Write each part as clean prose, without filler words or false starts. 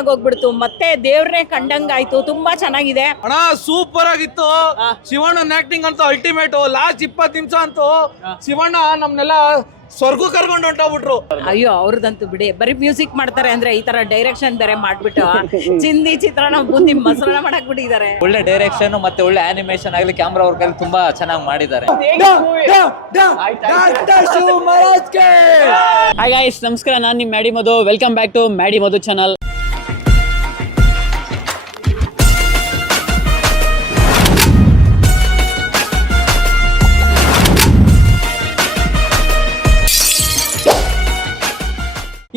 ಆಗೋಗ್ಬಿಡ್ತು. ಮತ್ತೆ ದೇವ್ರನ್ನೇ ಕಂಡಂಗಾಯ್ತು. ತುಂಬಾ ಚೆನ್ನಾಗಿದೆ ಅಣ್ಣ, ಸೂಪರ್ ಆಗಿತ್ತು. ಶಿವಣ್ಣನ ಆಕ್ಟಿಂಗ್ ಅಂತೂ ಅಲ್ಟಿಮೇಟ್. ಲಾಸ್ಟ್ 20 ನಿಮಿಷ ಅಂತೂ ಶಿವಣ್ಣ ನಮ್ನೆಲ್ಲ ಸ್ವರ್ಗ ಕರ್ಕೊಂಡು ಹೊಂಟೋಗ್ಬಿಟ್ರು. ಅಯ್ಯೋ, ಅವ್ರದಂತೂ ಬಿಡಿ, ಬರೀ ಮ್ಯೂಸಿಕ್ ಮಾಡ್ತಾರೆ ಅಂದ್ರೆ ಈ ತರ ಡೈರೆಕ್ಷನ್ ಬೇರೆ ಮಾಡ್ಬಿಟ್ಟು ಚಿಂದಿ ಚಿತ್ರಾನ್ನ ಬೂಂದಿ ಮೊಸರನ್ನ ಮಾಡಕ್ ಬಿಟ್ಟಿದ್ದಾರೆ. ಒಳ್ಳೆ ಡೈರೆಕ್ಷನ್ ಮತ್ತೆ ಒಳ್ಳೆ ಆನಿಮೇಷನ್ ಆಗಲಿ, ಕ್ಯಾಮ್ರಾ ವರ್ಕ್ ಆಗಲಿ ತುಂಬಾ ಚೆನ್ನಾಗಿ ಮಾಡಿದ್ದಾರೆ. ಹಾಯ್ ಗೈಸ್, ನಮಸ್ಕಾರ. ನಾನು ನಿಮ್ಮ Maddy Madhu. Welcome back to Maddy Madhu channel.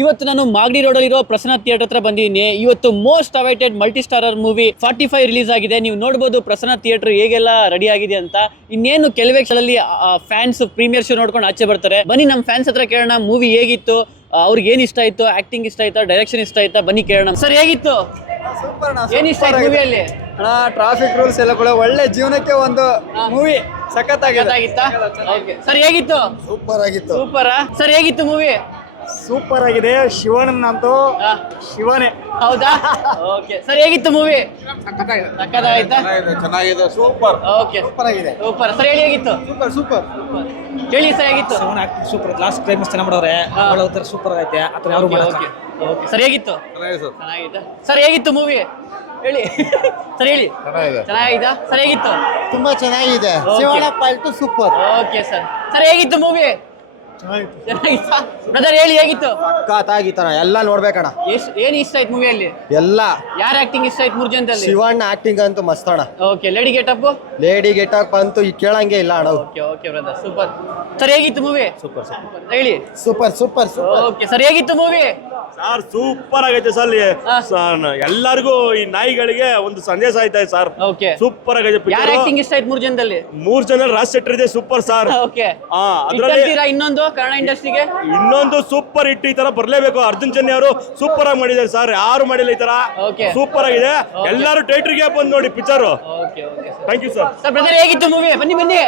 ಇವತ್ತು ನಾನು ಮಾಗಡಿ ರೋಡಲ್ಲಿರೋ ಪ್ರಸನ್ನ ಥಿಯೇಟರ್ ಹತ್ರ ಬಂದಿದ್ದೀನಿ. ಇವತ್ತು most awaited multi starrer movie 45 release ಆಗಿದೆ. ನೀವು ನೋಡ್ಬೋದು ಪ್ರಸನ್ನ ಥಿಯೇಟರ್ ಹೇಗೆಲ್ಲ ರೆಡಿ ಆಗಿದೆ ಅಂತ. ಇನ್ನೇನು ಕೆಲವೇ ಕ್ಷಣದಲ್ಲಿ ಫ್ಯಾನ್ಸ್ ಪ್ರೀಮಿಯರ್ ಶೋ ನೋಡ್ಕೊಂಡು ಆಚೆ ಬರ್ತಾರೆ. ಬನ್ನಿ ನಮ್ಮ ಫ್ಯಾನ್ಸ್ ಹತ್ರ ಕೇಳೋಣ, ಮೂವಿ ಹೇಗಿತ್ತು, ಅವ್ರಿಗೆ ಏನ್ ಇಷ್ಟ ಆಯ್ತು, ಆಕ್ಟಿಂಗ್ ಇಷ್ಟ ಆಯ್ತಾ, ಡೈರೆಕ್ಷನ್ ಇಷ್ಟ ಆಯ್ತಾ, ಬನ್ನಿ ಕೇಳೋಣ. ಸರ್ ಹೇಗಿತ್ತು? ಏನ್ ಇಷ್ಟ ಆಯ್ತು ಮೂವಿಯಲ್ಲಿ? ಟ್ರಾಫಿಕ್ ರೂಲ್ಸ್ ಎಲ್ಲ ಕೂಡ ಒಳ್ಳೆ ಜೀವನಕ್ಕೆ ಒಂದು ಮೂವಿ ಸಖತ್ತಾಗಿತ್ತಾ? ಸರ್ ಹೇಗಿತ್ತು? ಸೂಪರ್ ಆಗಿತ್ತು. ಸೂಪರಾ? ಸರ್ ಹೇಗಿತ್ತು ಮೂವಿ? ಸೂಪರ್ ಆಗಿದೆ. ಶಿವಣ್ಣನಂತೂ ಶಿವನೇ. ಹೌದಾ? ಓಕೆ. ಸರ್ ಹೇಗಿತ್ತು ಮೂವಿ? ಸಖತ್ತಾಗಿತ್ತಾ? ಚೆನ್ನಾಗಿದೆ, ಸೂಪರ್. ಓಕೆ, ಸೂಪರ್ ಆಗಿದೆ. ಸೂಪರ್. ಸರ್ ಹೇಳಿ ಹೇಗಿತ್ತು? Super super. ಹೇಳಿ ಸರ್ ಹೇಗಿತ್ತು? ಸೂಪರ್. ಲಾಸ್ಟ್ ಕ್ಲೈಮ್ಯಾಕ್ಸ್ ಚೆನ್ನಾಗಿ ಮಾಡೋರೆ. ಸೂಪರ್ ಆಗೈತೆ. ಆತರ ಯಾರು ಓಕೆ. ಸರ್ ಹೇಗಿತ್ತು? ಚೆನ್ನಾಗಿತ್ತಾ? ಸರ್ ಹೇಗಿತ್ತು ಮೂವಿ? ಹೇಳಿ ಸರ್, ಹೇಳಿ. ಚೆನ್ನಾಗಿತ್ತಾ? ಸರ್ ಹೇಗಿತ್ತು? ತುಂಬಾ ಚೆನ್ನಾಗಿದೆ. ಶಿವಣ್ಣ ಪಾಲ್ಟು ಸೂಪರ್. Okay sir. ಸರ್ ಹೇಗಿತ್ತು ಮೂವಿ? ಚೆನ್ನಾಗಿತ್ತಾ? ಬ್ರದರ್ ಹೇಳಿ ಹೇಗಿತ್ತು? ಸಖತ್ತಾಗಿತ್ತಣ. ಎಲ್ಲ ನೋಡ್ಬೇಕಣ. ಏನ್ ಇಷ್ಟ ಆಯ್ತು ಮೂವಿಯಲ್ಲಿ? ಎಲ್ಲ ಯಾರ ಆಕ್ಟಿಂಗ್ ಇಷ್ಟ ಆಯ್ತು 3 ಜನದಲ್ಲಿ? ಶಿವಣ್ಣ ಆಕ್ಟಿಂಗ್ ಅಂತೂ ಮಸ್ತ್ ಅಣ್ಣ. Okay. Lady getup? Lady getup ಅಂತೂ ಈ ಕೇಳಂಗೆ ಇಲ್ಲ ಅಣ್ಣ. Okay okay brother, super. Sir ಹೇಗಿತ್ತು ಮೂವಿ? Super super. ಹೇಳಿ. Super super super. Okay. Sir ಹೇಗಿತ್ತು ಮೂವಿ? ಸರ್ ಸೂಪರ್ ಆಗೈತೆ ಸರ್. ಎಲ್ಲರಿಗೂ ಈ ನಾಯಿಗಳಿಗೆ ಒಂದು ಸಂದೇಶ ಆಯ್ತಾ ಸರ್. ಓಕೆ. ಸೂಪರ್ ಆಗೈತೆ. ಯಾರ ಆಕ್ಟಿಂಗ್ ಇಷ್ಟ ಆಯ್ತು 3 ಜನದಲ್ಲಿ? 3 ಜನ ರಾಜ್ ಶೆಟ್ಟರ್ ಇದೆ, ಸೂಪರ್ ಸರ್. ಓಕೆ. ಅದ್ರಲ್ಲಿ ಇನ್ನೊಂದು ಕನ್ನಡ ಇಂಡಸ್ಟ್ರಿಗೆ ಇನ್ನೊಂದು ಸೂಪರ್ ಹಿಟ್ ಈ ತರ ಬರ್ಲೇಬೇಕು. ಅರ್ಜುನ್ ಜನ್ಯ ಅವರು ಸೂಪರ್ ಆಗಿ ಮಾಡಿದ್ದಾರೆ ಸರ್. ಯಾರು ಮಾಡಿಲ್ಲ ಈ ತರ. Okay. ಸೂಪರ್ ಆಗಿದೆ. ಎಲ್ಲರೂ ಥಿಯೇಟರ್ಗೆ ಬಂದು ನೋಡಿ picture. Okay okay. Thank you sir. Sir brother ಹೇಗಿತ್ತು ಮೂವಿ? ಬನ್ನಿ ಬನ್ನಿ.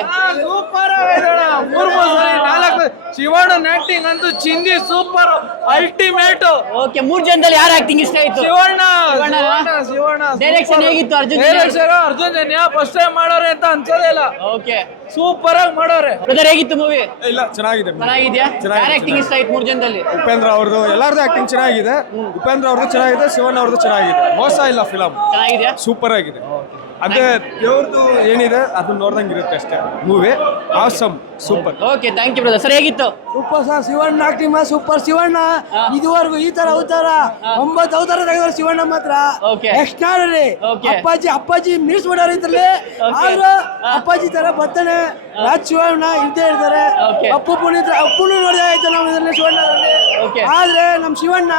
ಸೂಪರ್ ಆಗಿದೆ. 4 ಶಿವಣ್ಣನ ಆಕ್ಟಿಂಗ್ ಅಂತೂ ಚಿಂದಿ ಸೂಪರ್ ಅಲ್ಟಿಮೇಟ್. ಓಕೆ. 3 ಜನದಲ್ಲಿ ಯಾರ ಆಕ್ಟಿಂಗ್ ಇಷ್ಟ ಆಯ್ತು? ಶಿವಣ್ಣ. ಡೈರೆಕ್ಷನ್ ಹೇಗಿತ್ತು? ಅರ್ಜುನ್ ಜನ್ಯ ಫಸ್ಟ್ ಟೈಮ್ ಮಾಡೋರೆ ಅಂತ ಅನ್ಸೋದೇ ಇಲ್ಲ. ಓಕೆ. ಸೂಪರ್ ಆಗಿ ಮಾಡೋರೆ. ಬ್ರದರ್ ಹೇಗಿತ್ತು ಮೂವಿ? ಇಲ್ಲ ಚೆನ್ನಾಗಿದೆ. ಚೆನ್ನಾಗಿದ್ಯಾ? ಯಾರ ಆಕ್ಟಿಂಗ್ ಇಷ್ಟ ಆಯ್ತು 3 ಜನದಲ್ಲಿ? ಉಪೇಂದ್ರ ಅವ್ರದ್ದು ಎಲ್ಲರದ್ದು ಆಕ್ಟಿಂಗ್ ಚೆನ್ನಾಗಿದೆ. ಉಪೇಂದ್ರ ಅವ್ರದ್ದು ಚೆನ್ನಾಗಿದೆ, ಶಿವಣ್ಣ ಅವ್ರದ್ದು ಚೆನ್ನಾಗಿದೆ. ಮೋಸ ಇಲ್ಲ ಫಿಲಮ್. ಚೆನ್ನಾಗಿದ್ಯಾ? ಸೂಪರ್ ಆಗಿದೆ. ಅದೇ ದೇವ್ರದ್ದು ಏನಿದೆ ಅದನ್ನ ನೋಡ್ದಂಗೆ ಇರುತ್ತೆ ಅಷ್ಟೇ movie. Awesome super. Okay, thank you brother. Sir ಹೇಗಿತ್ತು? Super sir. Shivanna acting super. Shivanna ಇದುವರೆಗೂ ಈ ತರ ಅವತಾರ 9 ಅವತಾರ ತೆಗೆದ್ರು ಶಿವಣ್ಣ ಮಾತ್ರ. Okay. ಎಕ್ಸ್ಟ್ರಾರ್ಡನರಿ. Okay. ಅಪ್ಪಾಜಿ ಮೀರ್ಸ್ ಮಾಡ್ಯಾರ ಇದ್ರಲ್ಲಿ. ಆದ್ರೂ ಅಪ್ಪಾಜಿ ತರ ಬರ್ತಾನೆ. ರಾಜ್ ಶಿವಣ್ಣ ಇದ್ದೇ ಇರ್ತಾರೆ. Okay. ಅಪ್ಪುನು ನೋಡಿದ ಆಯ್ತು ನಾವು ಇದರಲ್ಲಿ ಶಿವಣ್ಣದಲ್ಲಿ. Okay. ಆದ್ರೆ ನಮ್ ಶಿವಣ್ಣ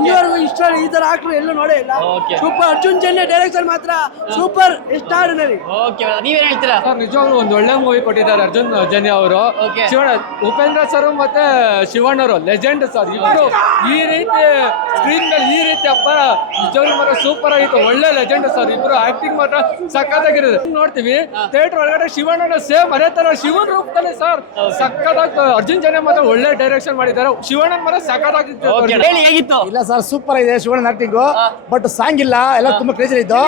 ಇದುವರೆಗೂ ಇಷ್ಟ ಈ ತರ ಆಕ್ಟರ್ ಎಲ್ಲೂ ನೋಡೇ ಇಲ್ಲ. Okay. Super. Arjun Janya direction ಮಾತ್ರ ಸೂಪರ್ ಎಕ್ಸ್ಟ್ರಾರ್ಡನರಿ. ಓಕೆ, ನೀವೇನ್ ಹೇಳ್ತೀರಾ? ನಿಜವಾಗ್ಲೂ ಒಂದು ಒಳ್ಳೆ ಮೂವಿ ಕೊಟ್ಟಿದ್ದಾರೆ ಅರ್ಜುನ್ ಜನ್ಯ ಅವರು. Okay. ಶಿವಣ್ಣ, ಉಪೇಂದ್ರ ಸರ್ ಮತ್ತೆ ಶಿವಣ್ಣ ಅವರು ಲೆಜೆಂಡ್ ಸರ್. ಇವರು ಈ ರೀತಿ ಸ್ಕ್ರೀನ್ ಮೇಲೆ ಈ ರೀತಿ ಅಪ್ಪ ನಿಜವಾಗ್ಲೂ ಮಾತ್ರ ಸೂಪರ್ ಆಗಿತ್ತು. ಒಳ್ಳೆ ಲೆಜೆಂಡ್ ಸರ್. ಇಬ್ರು ಆಕ್ಟಿಂಗ್ ಮಾತ್ರ ಸಖತ್ತಾಗಿರುತ್ತೆ. ನೋಡ್ತೀವಿ ಥಿಯೇಟರ್ ಒಳಗಡೆ ಶಿವಣ್ಣನ ಸೇಮ್ ಅದೇ ತರ ಶಿವನ ರೂಪದಲ್ಲಿ ಸರ್ ಸಖತ್ತಾಗಿ. ಅರ್ಜುನ್ ಜನ್ಯ ಮಾತ್ರ ಒಳ್ಳೆ ಡೈರೆಕ್ಷನ್ ಮಾಡಿದ್ದಾರೆ. ಶಿವಣ್ಣನ ಮಾತ್ರ ಸಖತ್ತಾಗಿತ್ತು. ಹೇಳಿ ಹೇಗಿತ್ತು? ಇಲ್ಲ ಸರ್, ಸೂಪರ್ ಆಗಿದೆ ಶಿವಣ್ಣ ಆಕ್ಟಿಂಗ್. ಬಟ್ ಸಾಂಗ್ ಇಲ್ಲ. ಎಲ್ಲ ತುಂಬಾ ಕ್ರೇಜಿ ಇತ್ತು,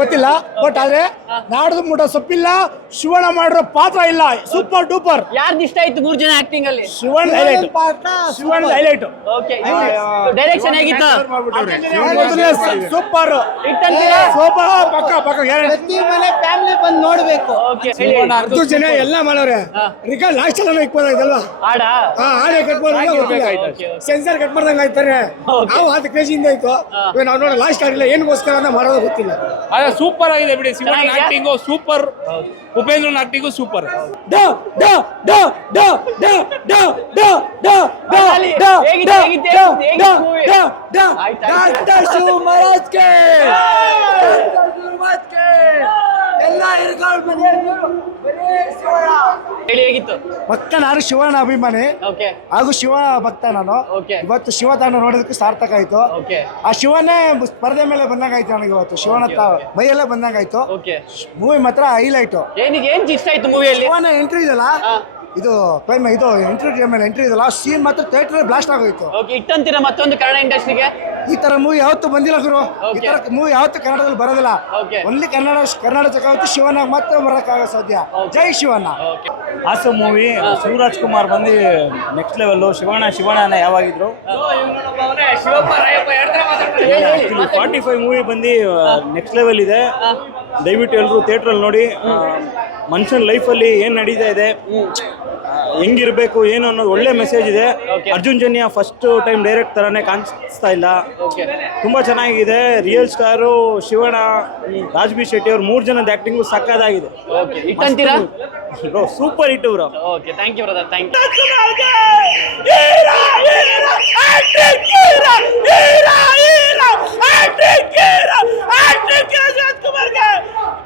ಗೊತ್ತಿಲ್ಲ. ಬಟ್ ಆದ್ರೆ ನಾಡ್ದು ಮುಡ ಸೊಪ್ಪಿಲ್ಲ. ಶಿವಣ್ಣ ಮಾಡಿರೋ ಪಾತ್ರ ಇಲ್ಲ. Super duper. ಯಾರ್ದು ಇಷ್ಟ ಆಯ್ತು 3 ಜನ ಆಕ್ಟಿಂಗ್ ಅಲ್ಲಿ? Shivanna highlight. Shivanna highlight. Okay. Direction ಹೇಗಿತ್ತು? ಸೂಪರ್. ಇಟ್ಟಂತೀರಾ? ಸೂಪರ್. ಪಕ್ಕ ಪಕ್ಕ ಪ್ರತಿ ಮನೆ ಫ್ಯಾಮಿಲಿ ಬಂದು ನೋಡ್ಬೇಕು. ಓಕೆ. ಅರ್ಧ ಜನ ಎಲ್ಲ ಮಾಡೋರೆ. ರಿಕಾರ್ಡ್ ಲಾಸ್ಟ್ ಎಲ್ಲ ಇಕ್ಬೋದಾಯ್ತಲ್ವಾ? ಆಡಾ? ಆಡೆ ಕಟ್ ಮಾಡೋದು ಸೆನ್ಸರ್ ಕಟ್ ಮಾಡ್ದಂಗೆ ಆಯ್ತಾರೆ. ನಾವು ಅದು ಕ್ರೇಜಿಂದ ಆಯ್ತು. ನಾವು ನೋಡಿ ಲಾಸ್ಟ್ ಆಗಿಲ್ಲ ಏನಕ್ಕೋಸ್ಕರ ಅಂತ ಮಾಡೋದು ಗೊತ್ತಿಲ್ಲ. ಸೂಪರ್ ಆಗಿದೆ ಬಿಡಿ. ಶಿವಣ್ಣ ಆಕ್ಟಿಂಗು ಸೂಪರ್, ಉಪೇಂದ್ರನ ಆಕ್ಟಿಂಗು ಸೂಪರ್. ಹೇಳಿ ಹೇಗಿತ್ತು? ಭಕ್ತ ನಾನು ಶಿವಣ್ಣ ಅಭಿಮಾನಿ ಹಾಗೂ ಶಿವ ಭಕ್ತ ನಾನು. ಇವತ್ತು ಶಿವ ತಾಂಡ ನೋಡೋದಕ್ಕೆ ಸಾರ್ಥಕ ಆಯ್ತು. ಆ ಶಿವನೇ ಪರದೆ ಮೇಲೆ ಬಂದಂಗಾಯ್ತು ನನಗೆ ಇವತ್ತು. ಶಿವನ ಮೈಯಲ್ಲೇ ಬಂದಂಗಾಯ್ತು. ಮೂವಿ ಮಾತ್ರ ಹೈಲೈಟ್. ಏನ್ ಇಷ್ಟ ಆಯ್ತು ಮೂವಿಯಲ್ಲಿ? ಶಿವನ ಎಂಟ್ರಿ ಇದೆಯಲ್ಲ ಇದು ಎಂಟ್ರಿ ಇದಲ್ಲ ಸೀನ್ ಮಾತ್ರ ಥಿಯೇಟರ್ ಬ್ಲಾಸ್ಟ್ ಆಗೋಯ್ತು. ಓಕೆ, ಇಟ್ಟಂತೀರಾ ಮತ್ತೊಂದು ಕನ್ನಡ ಇಂಡಸ್ಟ್ರಿಗೆ? ಈ ತರ ಮೂವಿ ಯಾವತ್ತೂ ಬಂದಿಲ್ಲ ಗುರು. ಈ ತರ ಮೂವಿ ಯಾವತ್ತೂ ಕನ್ನಡದಲ್ಲಿ ಬರೋದಿಲ್ಲ. ಒನ್ಲಿ ಕರ್ನಾಟಕ ಯಾವತ್ತು ಶಿವಣ್ಣ ಮಾತ್ರ ಬರೋಕ್ಕಾಗ ಸಾಧ್ಯ. ಜೈ ಶಿವಣ್ಣ. ಆಸು ಮೂವಿ ಶಿವರಾಜ್ ಕುಮಾರ್ ಬಂದು ನೆಕ್ಸ್ಟ್ ಲೆವೆಲ್. ಶಿವಣ್ಣನ ಯಾವಾಗಿದ್ರು 45 ಮೂವಿ ಬಂದು ನೆಕ್ಸ್ಟ್ ಲೆವೆಲ್ ಇದೆ. ದಯವಿಟ್ಟು ಎಲ್ಲರೂ ಥಿಯೇಟ್ರಲ್ಲಿ ನೋಡಿ. ಮನುಷ್ಯನ ಲೈಫಲ್ಲಿ ಏನು ನಡೀತಾ ಇದೆ, ಹೆಂಗಿರ್ಬೇಕು ಏನು ಅನ್ನೋದು ಒಳ್ಳೆ ಮೆಸೇಜ್ ಇದೆ. Arjun Janya first time direct ತರಾನೇ ಕಾಣಿಸ್ತಾ ಇಲ್ಲ, ತುಂಬಾ ಚೆನ್ನಾಗಿದೆ. Real star Shivanna, Raj B Shetty ಅವ್ರ 3 ಜನದ ಆಕ್ಟಿಂಗು ಸಕ್ಕದಾಗಿದೆ. Bro super hit bro. Okay, thank you brother, thank you.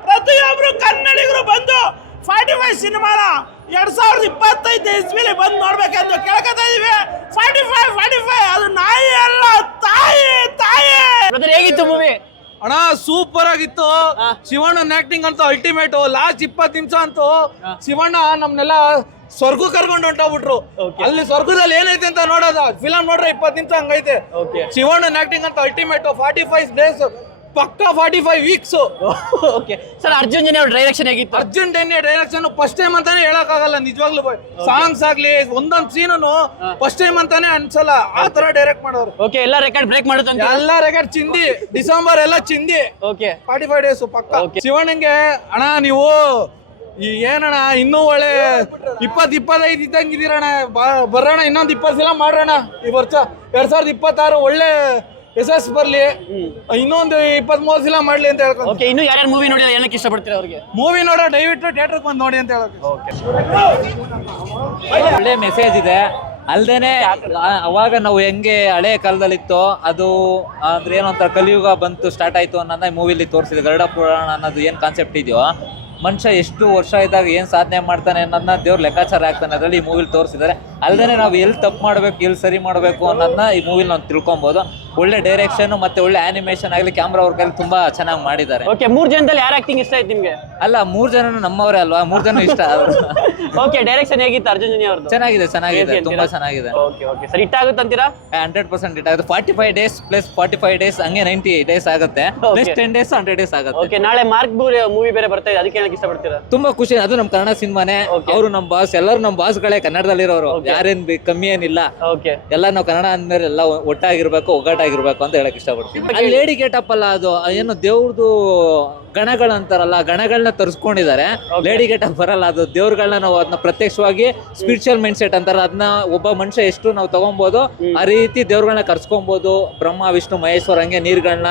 ಪ್ರತಿಯೊಬ್ರು ಕನ್ನಡಿಗರು ಬಂದು 45 ಸಿನಿಮಾನ 2025 ಇಸ್ವಿಲಿ ಬಂದು ನೋಡ್ಬೇಕೆಂದು ಕೇಳ್ಕೊತಾ ಇದೀವಿ. 45 ಅದು ನಾಯಿ ಅಲ್ಲ, ತಾಯಿ. ಬ್ರದರ್, ಹೇಗಿತ್ತು ಮೂವಿ? ಅಣ್ಣ ಸೂಪರ್ ಆಗಿತ್ತು. ಶಿವಣ್ಣನ ಆಕ್ಟಿಂಗ್ ಅಂತೂ ಅಲ್ಟಿಮೇಟ್. ಲಾಸ್ಟ್ 20 ನಿಮಿಷ ಅಂತೂ ಶಿವಣ್ಣ ನಮ್ನೆಲ್ಲ ಸ್ವರ್ಗ ಕರ್ಕೊಂಡು ಹೊಂಟೋಗ್ಬಿಟ್ರು. ಅಲ್ಲಿ ಸ್ವರ್ಗದಲ್ಲಿ ಏನೈತೆ ಅಂತ ನೋಡೋದ ಫಿಲಂ ನೋಡ್ರೆ 20 ನಿಮಿಷ ಹಂಗೈತೆ. ಶಿವಣ್ಣನ ಆಕ್ಟಿಂಗ್ ಅಂತ ಅಲ್ಟಿಮೇಟ್. 45 ಡೇಸ್ ಪಕ್ಕ 45 weeks. Okay sir, Arjun Janya ಅವ್ರ ಡೈರೆಕ್ಷನ್ ಹೇಗಿತ್ತು? Arjun Janya direction first time ಅಂತಾನೆ ಹೇಳಕ್ ಆಗಲ್ಲ ನಿಜವಾಗ್ಲೂ. ಸಾಂಗ್ಸ್ ಆಗ್ಲಿ ಒಂದೊಂದ್ ಸೀನು ಫಸ್ಟ್ ಟೈಮ್ ಅಂತಾನೆ ಅನ್ಸಲ್ಲ, ಆ ತರ ಡೈರೆಕ್ಟ್ ಮಾಡೋರು. ಓಕೆ, ಎಲ್ಲ ರೆಕಾರ್ಡ್ ಬ್ರೇಕ್ ಮಾಡುತ್ತೆ. ಎಲ್ಲ ರೆಕಾರ್ಡ್ ಚಿಂದಿ. ಡಿಸೆಂಬರ್ ಎಲ್ಲ ಚಿಂದಿ. ಓಕೆ, 45 ಡೇಸ್ ಪಕ್ಕ. ಶಿವಣ್ಣಂಗೆ ಅಣ್ಣ ನೀವು ಈ ಏನಣ್ಣ ಇನ್ನೂ ಒಳ್ಳೆ 20-25 ಇದ್ದಂಗಿದ್ದೀರಣ್ಣ. ಬರೋಣ ಇನ್ನೊಂದು 20 ಫಿಲಂ ಮಾಡೋಣ ಈ ವರ್ಷ. 2026 ಒಳ್ಳೆ ಯಶಸ್ ಬರ್ಲಿ. ಇನ್ನೊಂದು 23 ಫಿಲಂ ಮಾಡ್ಲಿ ಅಂತ ಹೇಳ್ಕೊಂಡು. ಓಕೆ, ಇನ್ನು ಯಾರ್ಯಾರು ಮೂವಿ ನೋಡಿ ಏನಕ್ಕೆ ಇಷ್ಟಪಡ್ತೀರಾ ಅವ್ರಿಗೆ? ಮೂವಿ ನೋಡೋ ದಯವಿಟ್ಟು ಥಿಯೇಟರ್ಗೆ ಬಂದು ನೋಡಿ ಅಂತ ಹೇಳೋದು. ಒಳ್ಳೆ ಮೆಸೇಜ್ ಇದೆ. ಅಲ್ದೇನೆ ಅವಾಗ ನಾವು ಹೆಂಗೆ ಹಳೆ ಕಾಲದಲ್ಲಿತ್ತೋ ಅದು ಅಂದ್ರೆ ಏನೊಂಥರ ಕಲಿಯುಗ ಬಂತು, ಸ್ಟಾರ್ಟ್ ಆಯ್ತು ಅನ್ನೋದನ್ನ ಈ ಮೂವಿಲಿ ತೋರಿಸಿದೆ. ಗರುಡ ಪುರಾಣ ಅನ್ನೋದು ಏನು ಕಾನ್ಸೆಪ್ಟ್ ಇದೆಯೋ, ಮನುಷ್ಯ ಎಷ್ಟು ವರ್ಷ ಇದ್ದಾಗ ಏನು ಸಾಧನೆ ಮಾಡ್ತಾನೆ ಅನ್ನೋದನ್ನ ದೇವ್ರ ಲೆಕ್ಕಾಚಾರ ಆಗ್ತಾನೆ ಅದರಲ್ಲಿ ಈ ಮೂವಿಲಿ ತೋರಿಸಿದ್ದಾರೆ. ಅಲ್ಲದೆ ನಾವು ಎಲ್ಲಿ ತಪ್ಪು ಮಾಡಬೇಕು, ಎಲ್ಲಿ ಸರಿ ಮಾಡಬೇಕು ಅನ್ನೋದನ್ನ ಈ ಮೂವಿಲಿ ನಾವು ತಿಳ್ಕೊಬೋದು. ಒಳ್ಳೆ ಡೈರೆಕ್ಷನ್ ಮತ್ತೆ ಒಳ್ಳೆ ಆನಿಮೇಷನ್ ಆಗಲಿ, ಕ್ಯಾಮ್ರಾ ವರ್ಕ್ ಆಗಲಿ ತುಂಬಾ ಚೆನ್ನಾಗಿ ಮಾಡಿದ್ದಾರೆ. ಓಕೆ, 3 ಜನದಲ್ಲಿ ಯಾರು ಆಕ್ಟಿಂಗ್ ಇಷ್ಟ ಆಯ್ತು ನಿಮಗೆ? ಅಲ್ಲ, 3 ಜನ ನಮ್ಮವರೇ ಅಲ್ವಾ, 3 ಜನ ಇಷ್ಟ. ಓಕೆ, ಡೈರೆಕ್ಷನ್ ಹೇಗಿತ್ತು ಅರ್ಜುನ್ ಜನ್ಯ ಅವ್ರದ್ದು? ಚೆನ್ನಾಗಿದೆ, ತುಂಬಾ ಚೆನ್ನಾಗಿದೆ. ಓಕೆ ಓಕೆ ಸರ್, ಇಟ್ಟಾಗುತ್ತೆ ಅಂತೀರಾ? 100% ಇಟ್ ಆಗುತ್ತೆ. 45 ಡೇಸ್ ಪ್ಲಸ್ 45 ಡೇಸ್ ಹಂಗೆ 90 ಡೇಸ್ ಆಗುತ್ತೆ. ನೆಕ್ಸ್ಟ್ 10 ಡೇಸ್ 100 ಡೇಸ್ ಆಗುತ್ತೆ. ಓಕೆ, ನಾಳೆ ಮಾರ್ಕ್ ಮೂವಿ ಬೇರೆ ಬರ್ತಾ ಇದೆ, ಅದಕ್ಕೆ ಏನಕ್ಕೆ ಇಷ್ಟಪಡ್ತೀರಾ? ತುಂಬಾ ಖುಷಿ. ಅದು ನಮ್ಮ ಕನ್ನಡ ಸಿನಿಮಾನೇ. ಅವರು ನಮ್ಮ ಬಾಸ್, ಎಲ್ಲರೂ ನಮ್ಮ ಬಾಸ್ಗಳೇ ಕನ್ನಡದಲ್ಲಿರೋರು. ಯಾರೇನ್ ಕಮ್ಮಿ ಏನಿಲ್ಲ. ಓಕೆ, ಎಲ್ಲ ನಾವು ಕನ್ನಡ ಅಂದ್ಮೇಲೆ ಎಲ್ಲ ಒಟ್ಟಾಗಿರ್ಬೇಕು, ಒಗ್ಗಟ್ಟಾಗಿರ್ಬೇಕು ಅಂತ ಹೇಳಕ್ ಇಷ್ಟಪಡ್ತೀವಿ. ಅಲ್ಲಿ ಲೇಡಿ ಗೇಟಪ್ ಅಲ್ಲ, ಅದು ಏನು ದೇವ್ರದು ಗಣಗಳಂತಾರಲ್ಲ, ಗಣಗಳನ್ನ ತರಿಸ್ಕೊಂಡಿದ್ದಾರೆ. ಲೇಡಿ ಗೇಟಪ್ ಬರಲ್ಲ, ಅದು ದೇವ್ರಗಳನ್ನ ನಾವು ಅದನ್ನ ಪ್ರತ್ಯಕ್ಷವಾಗಿ ಸ್ಪಿರಿಚುವಲ್ ಮೈಂಡ್ ಸೆಟ್ ಅಂತಾರೆ. ಅದನ್ನ ಒಬ್ಬ ಮನುಷ್ಯ ಎಷ್ಟು ನಾವು ತಗೊಬೋದು ಆ ರೀತಿ ದೇವ್ರಗಳನ್ನ ಕರ್ಸ್ಕೊಬೋದು. ಬ್ರಹ್ಮ ವಿಷ್ಣು ಮಹೇಶ್ವರ ಹಂಗೆ ನೀರ್ಗಳನ್ನ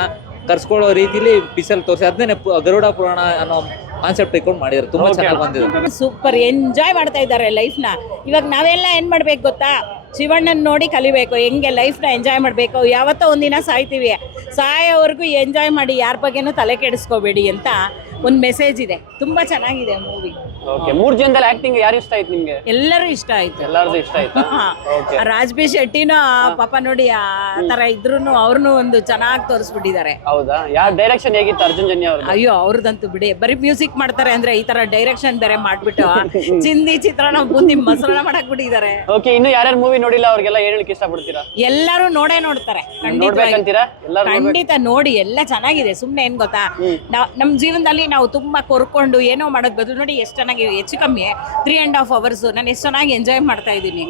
ಕರ್ಸ್ಕೊಳ್ಳೋ ರೀತಿಲಿ ಪಿಸಲ್ ತೋರಿಸಿ ಅದನ್ನೇ ಗರುಡ ಪುರಾಣ ಅನ್ನೋ ಕಾನ್ಸೆಪ್ಟ್ ಇಟ್ಕೊಂಡು ಮಾಡಿದ್ರು. ತುಂಬಾ ಚೆನ್ನಾಗಿ ಬಂದಿದೆ. ಸೂಪರ್ ಎಂಜಾಯ್ ಮಾಡ್ತಾ ಇದ್ದಾರೆ ಲೈಫ್ನ. ಇವಾಗ ನಾವೆಲ್ಲ ಏನ್ ಮಾಡ್ಬೇಕು ಗೊತ್ತಾ, ಶಿವಣ್ಣನ ನೋಡಿ ಕಲಿಬೇಕು, ಹೆಂಗೆ ಲೈಫ್ನ ಎಂಜಾಯ್ ಮಾಡಬೇಕು. ಯಾವತ್ತೋ ಒಂದಿನ ಸಾಯ್ತೀವಿ, ಸಾಯೋವರೆಗೂ ಎಂಜಾಯ್ ಮಾಡಿ, ಯಾರ ಬಗ್ಗೆನೂ ತಲೆ ಕೆಡಿಸ್ಕೋಬೇಡಿ ಅಂತ ಒಂದು ಮೆಸೇಜ್ ಇದೆ. ತುಂಬಾ ಚೆನ್ನಾಗಿದೆ ಮೂವಿ. ಓಕೆ, 3 ಜನದಲ್ಲಿ ಆಕ್ಟಿಂಗ್ ಯಾರು ಇಷ್ಟ ಆಯ್ತು ನಿಮ್ಗೆ? ಎಲ್ಲರೂ ಇಷ್ಟ ಆಯ್ತು. ಎಲ್ಲರದು ಇಷ್ಟ ಆಯ್ತು. ರಾಜ್ ಬಿ ಶೆಟ್ಟಿನೂ ಪಾಪ ನೋಡಿ ಆ ತರ ಇದ್ರೂನು ಅವ್ರನ್ನು ಒಂದು ಚೆನ್ನಾಗಿ ತೋರಿಸ್ಬಿಟ್ಟಿದ್ದಾರೆ. ಹೌದಾ? ಯಾರ ಡೈರೆಕ್ಷನ್ ಹೇಗಿತ್ತು ಅರ್ಜುನ್ ಜನ್ಯ ಅವ್ರದ್ದು? ಅಯ್ಯೋ, ಅವ್ರದಂತೂ ಬಿಡಿ, ಬರೀ ಮ್ಯೂಸಿಕ್ ಮಾಡ್ತಾರೆ ಅಂದ್ರೆ ಈ ತರ ಡೈರೆಕ್ಷನ್ ಬೇರೆ ಮಾಡ್ಬಿಟ್ಟು ಚಿಂದಿ ಚಿತ್ರಾನ್ನ ಬೂಂದಿ ಮೊಸರನ್ನ ಮಾಡಕ್ ಬಿಟ್ಟಿದ್ದಾರೆ. ಓಕೆ, ಇನ್ನು ಯಾರ್ಯಾರು ಮೂವಿ ನೋಡಿಲ್ಲ ಅವ್ರಿಗೆಲ್ಲ ಏನ್ ಹೇಳಕ್ ಇಷ್ಟಪಡ್ತೀರಾ? ಎಲ್ಲರೂ ನೋಡ್ತಾರೆ, ಖಂಡಿತ ನೋಡಿ. ಎಲ್ಲ ಚೆನ್ನಾಗಿದೆ. ಸುಮ್ನೆ ಏನ್ ಗೊತ್ತಾ, ನಮ್ ಜೀವನದಲ್ಲಿ ನಾವು ತುಂಬಾ ಕೊರ್ಕೊಂಡು ಏನೋ ಮಾಡೋದ್ ಬದಲು ನೋಡಿ ಎಷ್ಟು ಚೆನ್ನಾಗಿ, ಹೆಚ್ಚು ಕಮ್ಮಿ 3.5 hours ನಾನು ಎಷ್ಟು ಚೆನ್ನಾಗಿ ಎಂಜಾಯ್ ಮಾಡ್ತಾ ಇದ್ದೀನಿ.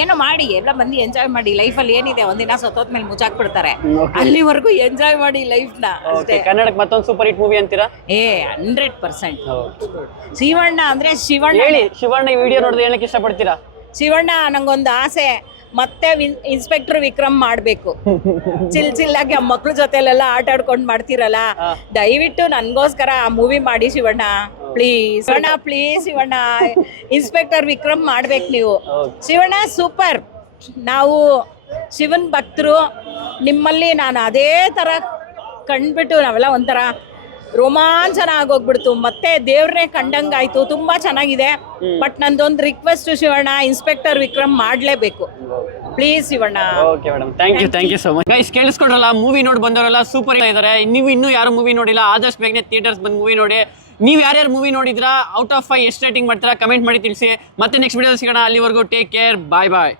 ಏನೋ ಮಾಡಿ, ಎಲ್ಲ ಬಂದು ಎಂಜಾಯ್ ಮಾಡಿ. ಲೈಫಲ್ಲಿ ಏನಿದೆ, ಒಂದಿನ ಸತ್ತೋದ್ಮೇಲೆ ಮುಚ್ಚಾಕ್ಬಿಡ್ತಾರೆ, ಅಲ್ಲಿವರೆಗೂ ಎಂಜಾಯ್ ಮಾಡಿ ಲೈಫ್ನ ಅಷ್ಟೇ. ಕನ್ನಡಕ್ಕೆ ಮತ್ತೊಂದು ಸೂಪರ್ ಹಿಟ್ ಮೂವಿ ಅಂತೀರಾ? 100%. ಶಿವಣ್ಣ ಅಂದ್ರೆ ಶಿವಣ್ಣ. ಹೇಳಿ, ಶಿವಣ್ಣ ಈ ವಿಡಿಯೋ ನೋಡಿದ್ರೆ ಏನಕ್ಕೆ ಇಷ್ಟಪಡ್ತೀರಾ? ಶಿವಣ್ಣ ನಂಗೊಂದು ಆಸೆ, ಮತ್ತೆ ಇನ್ಸ್ಪೆಕ್ಟರ್ ವಿಕ್ರಮ್ ಮಾಡ್ಬೇಕು. ಚಿಲ್ಲಾಗಿ ಆ ಮಕ್ಳ ಜೊತೆಲೆಲ್ಲ ಆಟ ಆಡ್ಕೊಂಡು ಮಾಡ್ತಿರಲ್ಲ, ದಯವಿಟ್ಟು ನನ್ಗೋಸ್ಕರ ಆ ಮೂವಿ ಮಾಡಿ Shivanna, please Shivanna, please Shivanna. Inspector Vikram ಮಾಡ್ಬೇಕು ನೀವು. ಶಿವಣ್ಣ ಸೂಪರ್. ನಾವು ಶಿವನ್ ಭಕ್ತರು, ನಿಮ್ಮಲ್ಲಿ ನಾನು ಅದೇ ತರ ಕಂಡ್ಬಿಟ್ಟು ನಾವೆಲ್ಲ ಒಂಥರ ರೋಮಾಂಚನ ಆಗೋಗ್ಬಿಡ್ತು. ಮತ್ತೆ ದೇವ್ರನ್ನೇ ಕಂಡಂಗಾಯ್ತು. ತುಂಬಾ ಚೆನ್ನಾಗಿದೆ. ಬಟ್ ನಂದೊಂದು ರಿಕ್ವೆಸ್ಟ್ ಶಿವಣ್ಣ, ಇನ್ಸ್ಪೆಕ್ಟರ್ ವಿಕ್ರಮ್ ಮಾಡ್ಲೇಬೇಕು please Shivanna. Okay madam, thank you so much. Guys, ಕೇಳಿಸ್ಕೊಂಡ್ರಲ್ಲ, ಮೂವಿ ನೋಡಿ ಬಂದವರೆಲ್ಲ ಸೂಪರ್ ಇದ್ದಾರೆ. ನೀವು ಇನ್ನೂ ಯಾರು ಮೂವಿ ನೋಡಿಲ್ಲ, ಆದಷ್ಟು ಬೇಗನೆ ಥಿಯೇಟರ್ಸ್ ಬಂದು ಮೂವಿ ನೋಡಿ. ನೀವು ಯಾರ್ಯಾರು ಮೂವಿ ನೋಡಿದ್ರಾ, ಔಟ್ ಆಫ್ 5 ಎಷ್ಟು ರೇಟಿಂಗ್ ಮಾಡ್ತೀರಾ ಕಮೆಂಟ್ ಮಾಡಿ ತಿಳಿಸಿ. ಮತ್ತೆ ನೆಕ್ಸ್ಟ್ ವಿಡಿಯೋ ಸಿಗೋಣ. ಅಲ್ಲಿವರೆಗೂ ಟೇಕ್ ಕೇರ್, ಬಾಯ್ ಬಾಯ್.